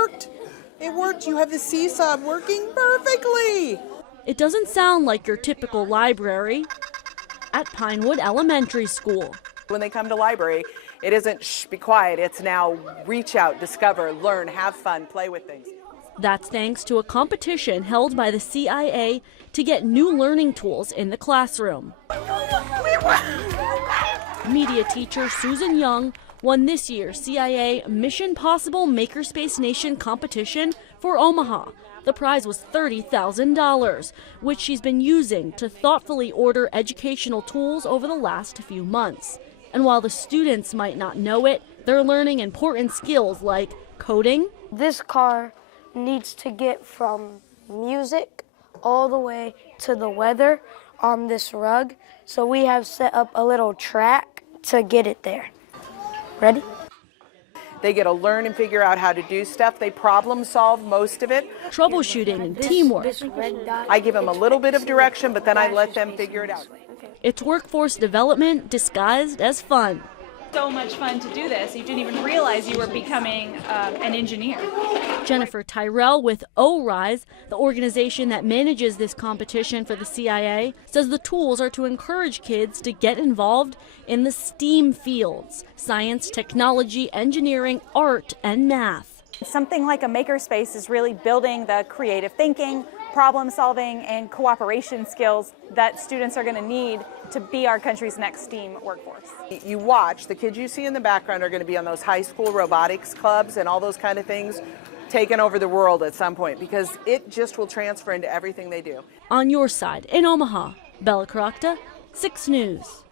worked. It worked. You have the seesaw working perfectly. It doesn't sound like your typical library at Pinewood Elementary School. When they come to library, it isn't shh, be quiet. It's now reach out, discover, learn, have fun, play with things. That's thanks to a competition held by the CIA to get new learning tools in the classroom. Media teacher Susan Young won this year's CIA Mission Possible Makerspace Nation competition for Omaha. The prize was $30,000, which she's been using to thoughtfully order educational tools over the last few months. And while the students might not know it, they're learning important skills like coding. This car needs to get from music all the way to the weather on this rug. So we have set up a little track to get it there. Ready? They get to learn and figure out how to do stuff. They problem solve most of it. Troubleshooting and teamwork. I give them a little bit of direction, but then I let them figure it out. It's workforce development disguised as fun. So much fun to do this. You didn't even realize you were becoming an engineer. Jennifer Tyrell with ORISE, the organization that manages this competition for the CIA, says the tools are to encourage kids to get involved in the STEAM fields: science, technology, engineering, art, and math. Something like a makerspace is really building the creative thinking, problem solving, and cooperation skills that students are going to need to be our country's next STEAM workforce. You watch, the kids you see in the background are going to be on those high school robotics clubs and all those kind of things, taking over the world at some point, because it just will transfer into everything they do. On your side, in Omaha, Bella Caracta, 6 News.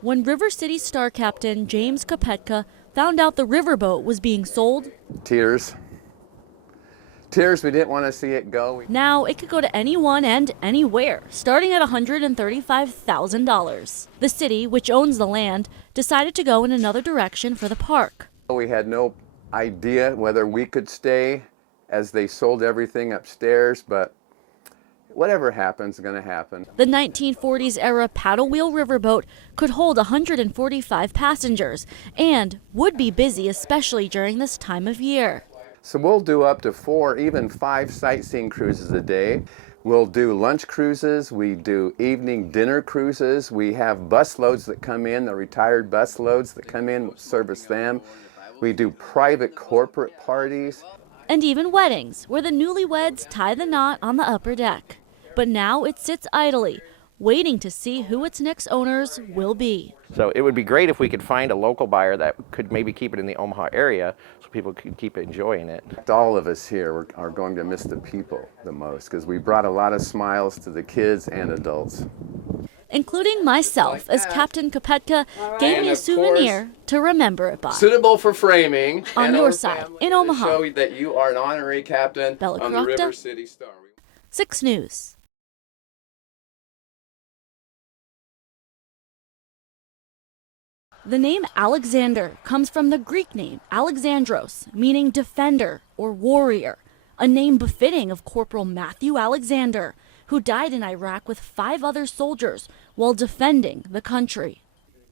When River City Star Captain James Kopetka found out the riverboat was being sold, Tears. Tears, we didn't want to see it go. Now it could go to anyone and anywhere, starting at $135,000. The city, which owns the land, decided to go in another direction for the park. We had no idea whether we could stay as they sold everything upstairs, but whatever happens is going to happen. The 1940s era paddle wheel riverboat could hold 145 passengers and would be busy, especially during this time of year. So we'll do up to 4, even 5 sightseeing cruises a day. We'll do lunch cruises, we do evening dinner cruises, we have bus loads that come in, the retired bus loads that come in, we'll service them. We do private corporate parties. And even weddings, where the newlyweds tie the knot on the upper deck. But now it sits idly, waiting to see who its next owners will be. So it would be great if we could find a local buyer that could maybe keep it in the Omaha area so people could keep enjoying it. All of us here are going to miss the people the most because we brought a lot of smiles to the kids and adults. Including myself, as Captain Kopetka gave me a souvenir to remember it by. Suitable for framing. On your side, in Omaha. Show that you are an honorary captain Bella on the Caracta, River City Star. 6 News. The name Alexander comes from the Greek name Alexandros, meaning defender or warrior, a name befitting of Corporal Matthew Alexander, who died in Iraq with 5 other soldiers while defending the country.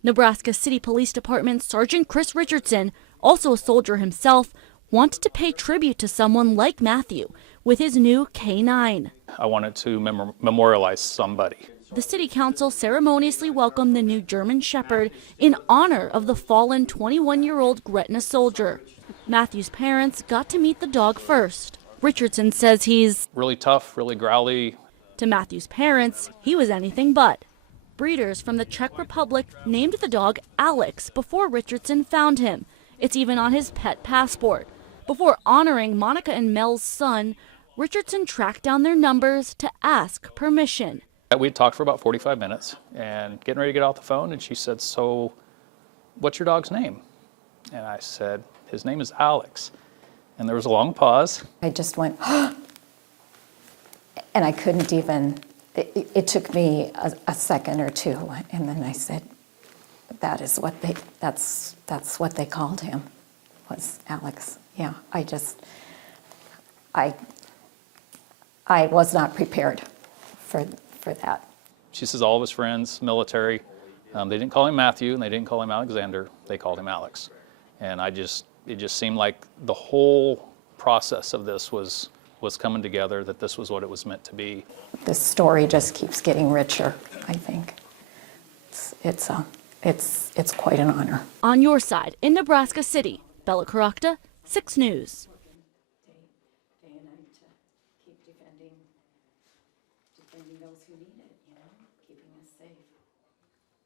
Nebraska City Police Department Sergeant Chris Richardson, also a soldier himself, wanted to pay tribute to someone like Matthew with his new K9. I wanted to memorialize somebody. The city council ceremoniously welcomed the new German Shepherd in honor of the fallen 21-year-old Gretna soldier. Matthew's parents got to meet the dog first. Richardson says he's really tough, really growly. To Matthew's parents, he was anything but. Breeders from the Czech Republic named the dog Alex before Richardson found him. It's even on his pet passport. Before honoring Monica and Mel's son, Richardson tracked down their numbers to ask permission. We talked for about 45 minutes and getting ready to get off the phone, and she said, "So, what's your dog's name?" And I said, "His name is Alex." And there was a long pause. I just went, and I couldn't even, it took me a second or two, and then I said, that's what they called him, was Alex. Yeah, I was not prepared for that. She says all of his friends, military, they didn't call him Matthew and they didn't call him Alexander, they called him Alex. And it just seemed like the whole process of this was coming together, that this was what it was meant to be. This story just keeps getting richer, I think. It's quite an honor. On your side, in Nebraska City, Bella Caracta, 6 News.